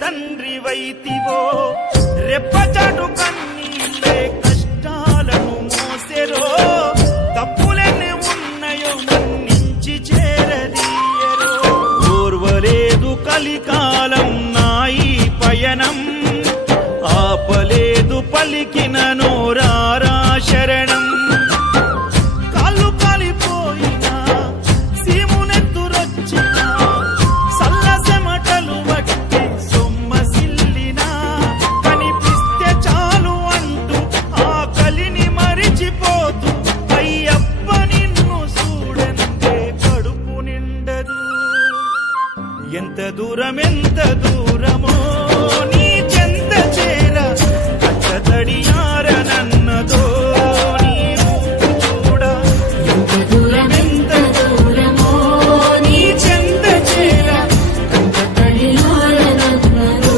తండ్రి వైతివో రెప్పచాటు కన్నీళ్ళే కష్టాలను మోసెరో తప్పులెన్ని ఉన్నాయో మన్నించి చేరదీయరో ఓర్వలేదు కలికాలం నాయి పయనం ఆపలేదు పలికిన నోరారా శరణం కాళ్ళు కాలిపోయినా సీమునెత్తురొచ్చినా సల్ల చెమటలు వట్టి సొమ్మసిల్లినా కనిపిస్తే చాలు అంటూ ఆ కలిని మరిచిపోతూ అయ్యప్ప నిన్ను చూడంటే కడుపు నిండదు ఎంత దూరమో నీ చెంత చేర కట్టతడియారనన్నదో నీ రూపు చూడ ఎంత దూరమో నీ చెంత చేర కట్టతడియారనన్నదో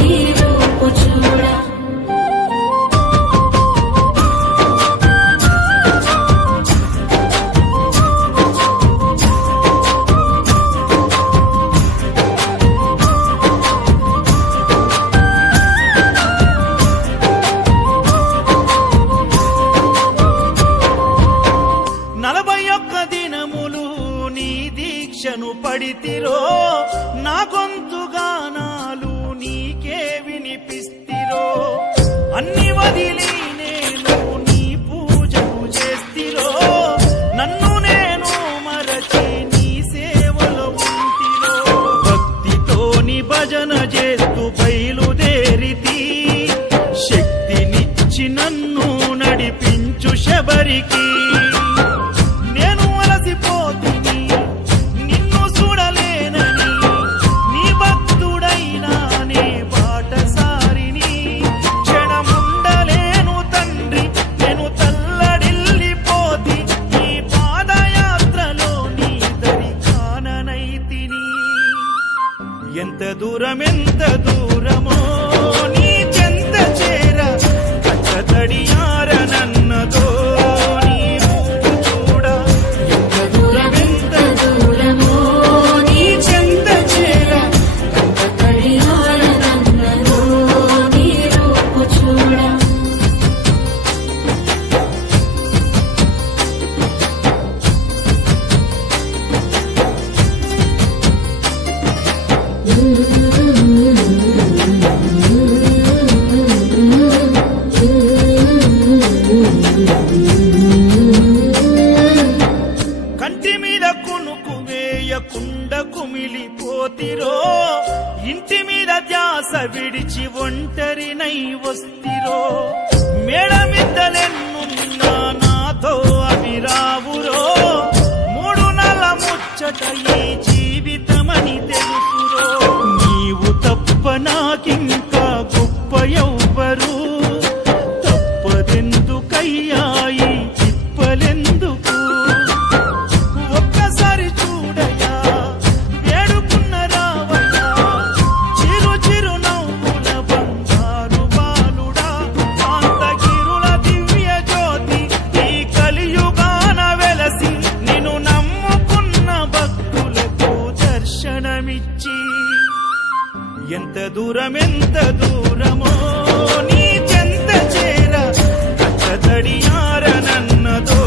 నీ రూపు చూడ పడితిరో నా గొంతు గానాలు నీకే వినిపిస్తిరో అన్ని వదిలి నేను నీ పూజలు చేస్తిరో నన్ను నేను మరచి నీ సేవలో ఉంటిరో భక్తితోని భజన చేస్తూ బయలుదేరితి శక్తినిచ్చి నన్ను నడిపించు శబరికి నేను అలసిపోతిని ఎంత దూరమో నీ చెంత చేర కట్టతడియారనన్నదో నీ రూపు చూడ ఎంత దూరమో నీ చెంత చేర కట్టతడియారనన్నదో నీ రూపు చూడ కంటి మీద కునుకు వేయకుండా కుమిలిపోతిరో ఇంటి మీద ధ్యాస విడిచి ఒంటరినై వస్తిరో మేడమిద్దలెన్నున్నా నాతో అవి రావురో మూడు నెలల ముచ్చట ఈ జీవితమని తెలుసురో నీవు తప్ప నాకింకా గొప్ప ఎవ్వరు తప్పదెందుకయ్యాయి తిప్పలెందుకు ఒక్కసారి చూడయా వేడుకున్న రావయ్యా చిరు చిరు నవ్వుల బంగారు బాలుడా కాంతగిరుల దివ్య జ్యోతి ఈ కలియుగాన వెలసి నిన్ను నమ్ముకున్న భక్తులకు దర్శనమిచ్చి ఎంత దూరమో నీ చెంత చేర కట్టతడియారనన్నదో